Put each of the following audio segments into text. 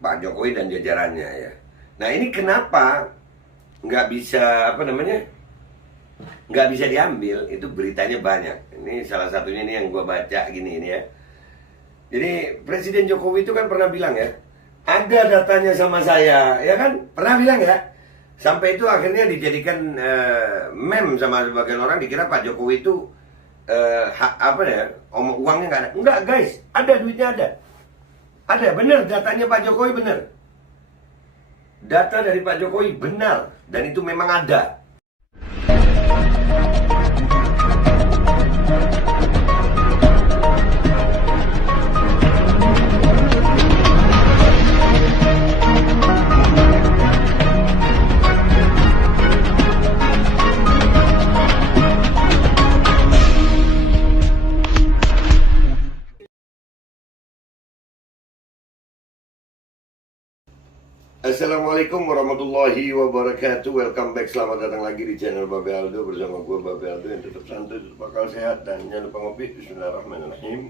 Pak Jokowi dan jajarannya ya. Nah ini kenapa nggak bisa nggak bisa diambil? Itu beritanya banyak. Ini salah satunya nih yang gue baca gini ini ya. Jadi Presiden Jokowi itu kan pernah bilang ya, ada datanya sama saya, ya kan? Pernah bilang ya. Sampai itu akhirnya dijadikan meme sama sebagian orang, dikira Pak Jokowi itu uangnya nggak ada. Enggak guys, ada, duitnya ada. Ada, benar, datanya Pak Jokowi benar. Data dari Pak Jokowi benar, dan itu memang ada. Assalamualaikum warahmatullahi wabarakatuh. Welcome back, selamat datang lagi di channel Babe Aldo. Bersama gue Babe Aldo yang tetap santai, tetap bakal sehat, dan jangan lupa ngopi. Bismillahirrahmanirrahim.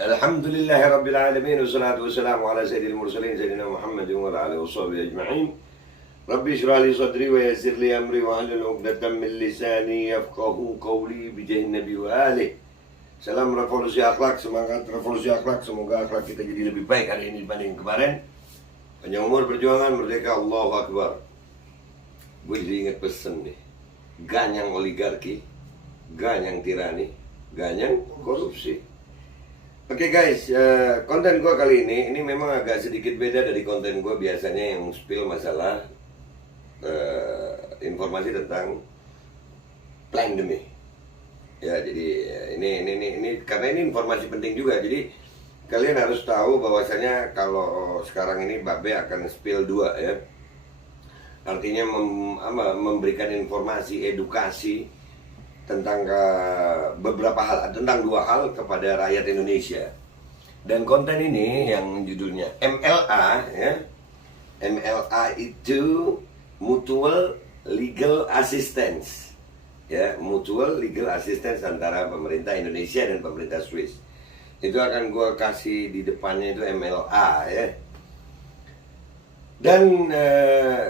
Alhamdulillahirrabbilalamin. Wassalatu wassalamu ala sayyidil mursalin Sayyidina Muhammadin wa ala alihi washabihi ajma'in. Rabbi syrah li sadri wa yassir li amri wa hlul 'uqdatam min lisani yafqahu qawli bi jahin nabi wa alihi. Salam revolusi akhlak, semangat revolusi akhlak. Semoga akhlak kita jadi lebih baik hari ini dibanding kemarin. Panjang umur, perjuangan, merdeka, Allahu Akbar. Gue jadi inget pesen nih. Ganyang oligarki, ganyang tirani, ganyang korupsi. Oke guys, konten gue kali ini memang agak sedikit beda dari konten gue biasanya yang spill masalah informasi tentang pandemi. Ya, jadi ini karena ini informasi penting juga. Jadi kalian harus tahu bahwasanya kalau sekarang ini Babe akan spill 2 ya. Artinya memberikan informasi, edukasi tentang beberapa hal, tentang 2 hal kepada rakyat Indonesia. Dan konten ini yang judulnya MLA ya. MLA itu Mutual Legal Assistance. Ya, Mutual Legal Assistance antara pemerintah Indonesia dan pemerintah Swiss. Itu akan gue kasih di depannya itu MLA ya. Dan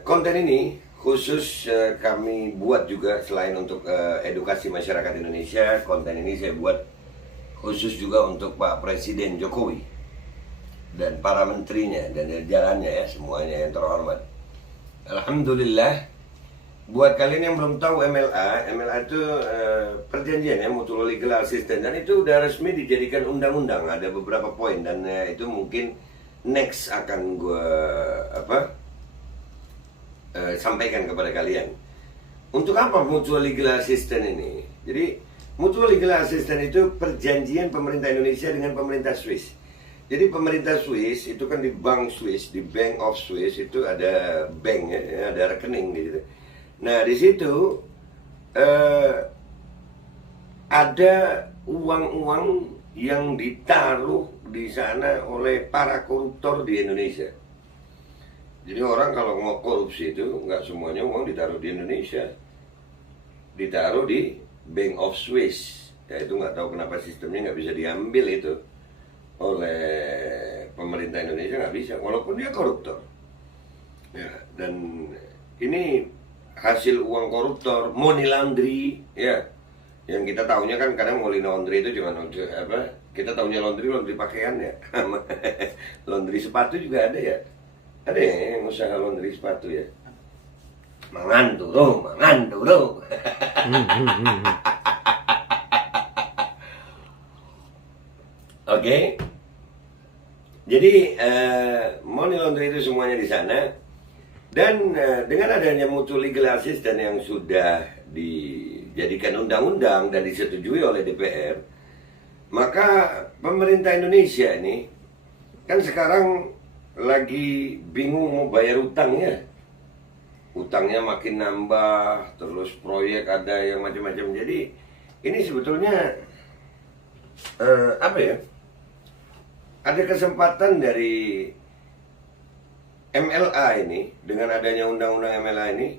konten ini khusus kami buat juga selain untuk edukasi masyarakat Indonesia. Konten ini saya buat khusus juga untuk Pak Presiden Jokowi dan para menterinya dan jajarannya ya, semuanya yang terhormat. Alhamdulillah. Buat kalian yang belum tahu MLA itu perjanjian ya, Mutual Legal Assistance, dan itu udah resmi dijadikan undang-undang. Ada beberapa poin dan itu mungkin next akan gue sampaikan kepada kalian. Untuk apa Mutual Legal Assistance ini? Jadi Mutual Legal Assistance itu perjanjian pemerintah Indonesia dengan pemerintah Swiss. Jadi pemerintah Swiss itu kan di Bank Swiss, di Bank of Swiss itu ada bank ya, ada rekening gitu. Nah di situ ada uang-uang yang ditaruh di sana oleh para koruptor di Indonesia. Jadi orang kalau mau korupsi itu nggak semuanya uang ditaruh di Indonesia, ditaruh di Bank of Swiss. Ya itu nggak tahu kenapa sistemnya nggak bisa diambil itu oleh pemerintah Indonesia, nggak bisa, walaupun dia koruptor. Ya, dan ini hasil uang koruptor, money laundry, ya. Yang kita tahunya kan kadang money laundry itu cuma kita tahunya laundry pakaian ya. Laundry sepatu juga ada ya. Ada ya yang usaha laundry sepatu ya. Mangan turu. Oke. Jadi money laundry itu semuanya di sana. Dan dengan adanya Mutual Legal Assistance yang sudah dijadikan undang-undang dan disetujui oleh DPR, maka pemerintah Indonesia ini kan sekarang lagi bingung mau bayar utangnya. Utangnya makin nambah, terus proyek ada yang macam-macam. Jadi ini sebetulnya ada kesempatan dari MLA ini, dengan adanya undang-undang MLA ini,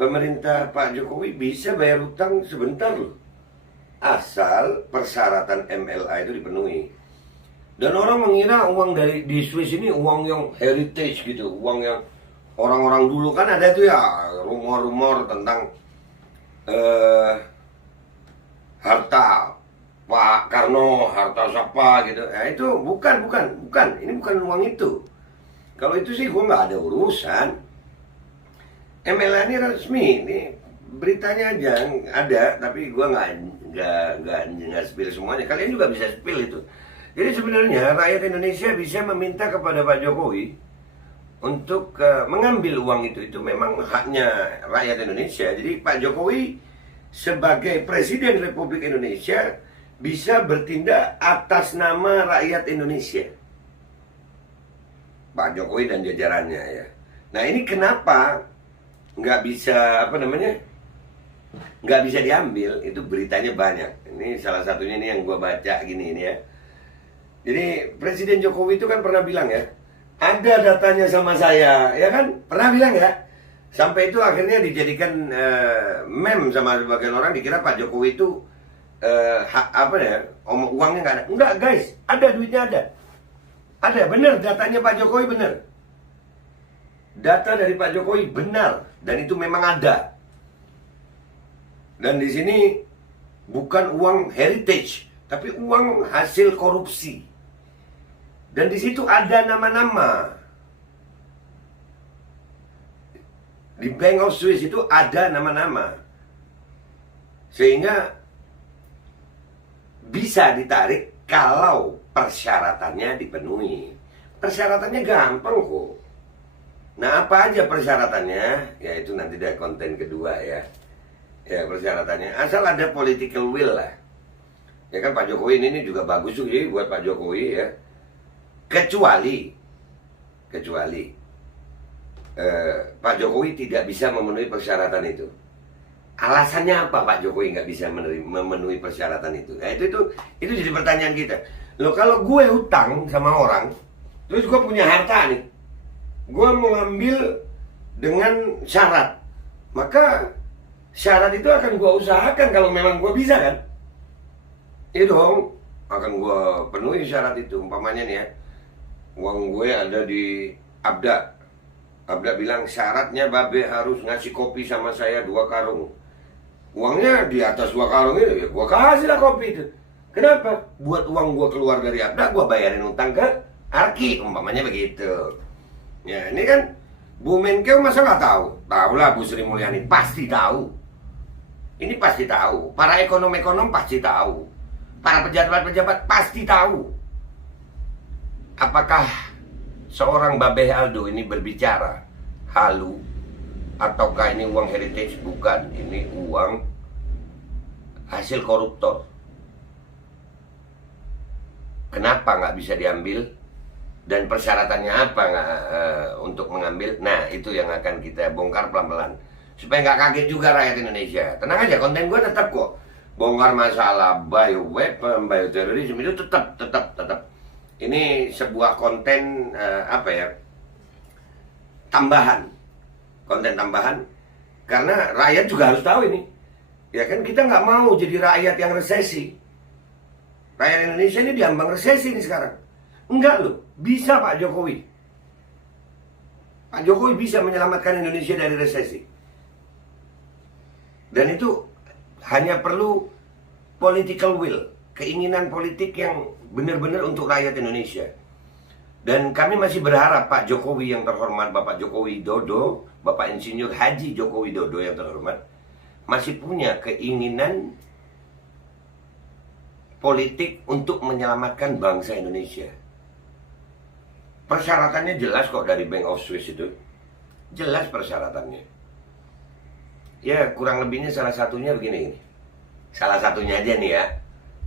pemerintah Pak Jokowi bisa bayar utang sebentar loh. asal persyaratan MLA itu dipenuhi. Dan orang mengira uang dari di Swiss ini uang yang heritage gitu, uang yang orang-orang dulu kan ada tuh ya rumor-rumor tentang harta Pak Karno, harta siapa gitu. Nah itu bukan. Ini bukan uang itu. Kalau itu sih gue nggak ada urusan. MLA ini resmi, ini beritanya aja ada, tapi gue nggak spill semuanya. Kalian juga bisa spill itu. Jadi sebenarnya rakyat Indonesia bisa meminta kepada Pak Jokowi untuk mengambil uang itu memang haknya rakyat Indonesia. Jadi Pak Jokowi sebagai Presiden Republik Indonesia bisa bertindak atas nama rakyat Indonesia. Pak Jokowi dan jajarannya ya. Nah ini kenapa nggak bisa nggak bisa diambil? Itu beritanya banyak. Ini salah satunya nih yang gue baca gini ini ya. Jadi Presiden Jokowi itu kan pernah bilang ya, ada datanya sama saya, ya kan? Pernah bilang ya. Sampai itu akhirnya dijadikan meme sama sebagian orang, dikira Pak Jokowi itu uangnya nggak ada. Enggak guys, ada, duitnya ada. Ada, benar, datanya Pak Jokowi benar. Data dari Pak Jokowi benar, dan itu memang ada. Dan di sini bukan uang heritage, tapi uang hasil korupsi. Dan di situ ada nama-nama. Di Bank of Swiss itu ada nama-nama. Sehingga bisa ditarik kalau persyaratannya dipenuhi. Persyaratannya gampang kok. Nah, apa aja persyaratannya? Ya itu nanti dari konten kedua ya. Ya persyaratannya, asal ada political will lah. Ya kan Pak Jokowi ini juga bagus juga buat Pak Jokowi ya. Kecuali Pak Jokowi tidak bisa memenuhi persyaratan itu. Alasannya apa Pak Jokowi nggak bisa memenuhi persyaratan itu? Nah, itu jadi pertanyaan kita. Loh kalau gue hutang sama orang, terus gue punya harta nih, gue mau ngambil dengan syarat, maka syarat itu akan gue usahakan kalau memang gue bisa kan? Itu dong, akan gue penuhi syarat itu. Umpamanya nih ya, uang gue ada di Abda. Abda bilang syaratnya Babe harus ngasih kopi sama saya 2 karung. Uangnya di atas 2 karung itu, ya gue kasih lah kopi itu. Kenapa? Buat uang gue keluar dari Abda, gue bayarin utang ke Arki, umpamanya begitu. Ya ini kan Bu Menkeu masa nggak tahu? Tahu lah Bu Sri Mulyani, pasti tahu. Ini pasti tahu. Para ekonom-ekonom pasti tahu. Para pejabat-pejabat pasti tahu. Apakah seorang Babeh Aldo ini berbicara halu, ataukah ini uang heritage? Bukan, ini uang hasil koruptor. Kenapa nggak bisa diambil? Dan persyaratannya apa untuk mengambil? Nah itu yang akan kita bongkar pelan-pelan supaya nggak kaget juga rakyat Indonesia. Tenang aja, konten gue tetap kok. Bongkar masalah bioweapon, bioterorisme itu tetap. Ini sebuah konten tambahan, konten tambahan, karena rakyat juga harus tahu ini. Ya kan kita nggak mau jadi rakyat yang resesi. Rakyat Indonesia ini diambang resesi ini sekarang. Enggak loh, bisa Pak Jokowi. Pak Jokowi bisa menyelamatkan Indonesia dari resesi. Dan itu hanya perlu political will, keinginan politik yang benar-benar untuk rakyat Indonesia. Dan kami masih berharap Pak Jokowi yang terhormat, Bapak Joko Widodo, Bapak Insinyur Haji Joko Widodo yang terhormat, masih punya keinginan politik untuk menyelamatkan bangsa Indonesia. Persyaratannya jelas kok dari Bank of Swiss itu. Jelas persyaratannya. Ya kurang lebihnya salah satunya begini. Salah satunya aja nih ya.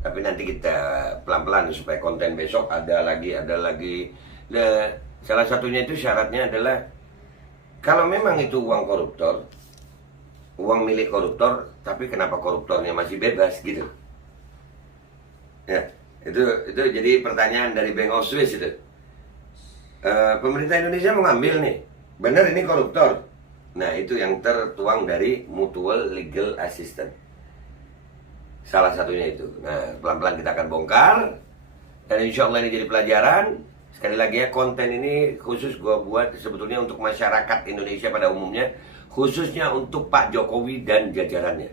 Tapi nanti kita pelan-pelan supaya konten besok ada lagi. Nah, salah satunya itu syaratnya adalah kalau memang itu uang koruptor, uang milik koruptor, tapi kenapa koruptornya masih bebas gitu? Ya, itu jadi pertanyaan dari Bank of Swiss itu. Pemerintah Indonesia mau ngambil nih, benar ini koruptor. Nah itu yang tertuang dari Mutual Legal Assistance. Salah satunya itu. Nah, pelan-pelan kita akan bongkar. Dan insya Allah ini jadi pelajaran. Sekali lagi ya, konten ini khusus gue buat sebetulnya untuk masyarakat Indonesia pada umumnya. Khususnya untuk Pak Jokowi dan jajarannya.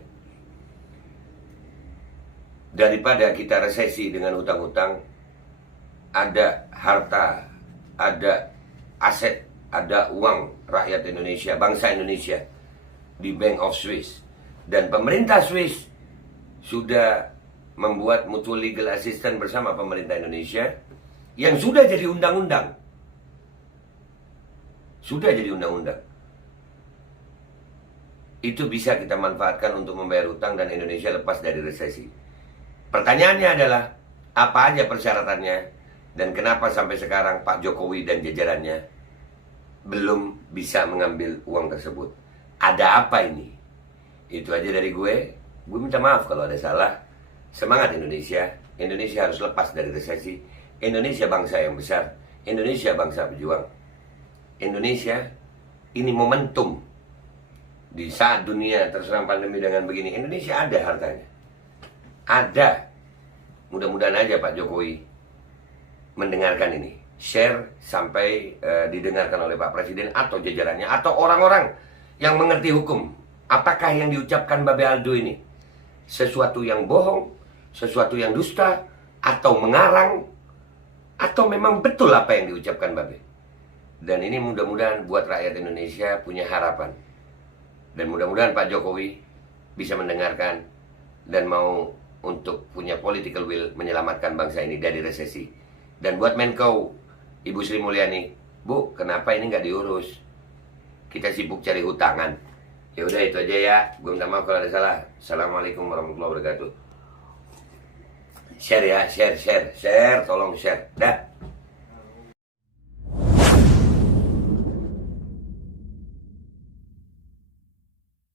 Daripada kita resesi dengan hutang-hutang, ada harta, ada aset, ada uang rakyat Indonesia, bangsa Indonesia di Bank of Swiss. Dan pemerintah Swiss sudah membuat mutual legal assistance bersama pemerintah Indonesia yang sudah jadi undang-undang. Sudah jadi undang-undang. Itu bisa kita manfaatkan untuk membayar hutang dan Indonesia lepas dari resesi. Pertanyaannya adalah, apa aja persyaratannya dan kenapa sampai sekarang Pak Jokowi dan jajarannya belum bisa mengambil uang tersebut? Ada apa ini? Itu aja dari gue. Gue minta maaf kalau ada salah. Semangat Indonesia. Indonesia harus lepas dari resesi. Indonesia bangsa yang besar. Indonesia bangsa pejuang. Indonesia ini momentum. Di saat dunia terserang pandemi dengan begini, Indonesia ada hartanya. Ada. Mudah-mudahan aja Pak Jokowi mendengarkan ini. Share sampai didengarkan oleh Pak Presiden atau jajarannya atau orang-orang yang mengerti hukum. Apakah yang diucapkan Babe Aldo ini sesuatu yang bohong, sesuatu yang dusta, atau mengarang, atau memang betul apa yang diucapkan Babe? Dan ini mudah-mudahan buat rakyat Indonesia punya harapan. Dan mudah-mudahan Pak Jokowi bisa mendengarkan dan mau untuk punya political will menyelamatkan bangsa ini dari resesi. Dan buat Menko, Ibu Sri Mulyani, Bu, kenapa ini nggak diurus? Kita sibuk cari hutangan. Ya udah itu aja ya. Gue minta maaf kalau ada salah. Assalamualaikum warahmatullahi wabarakatuh. Share ya, share, tolong share. Dah.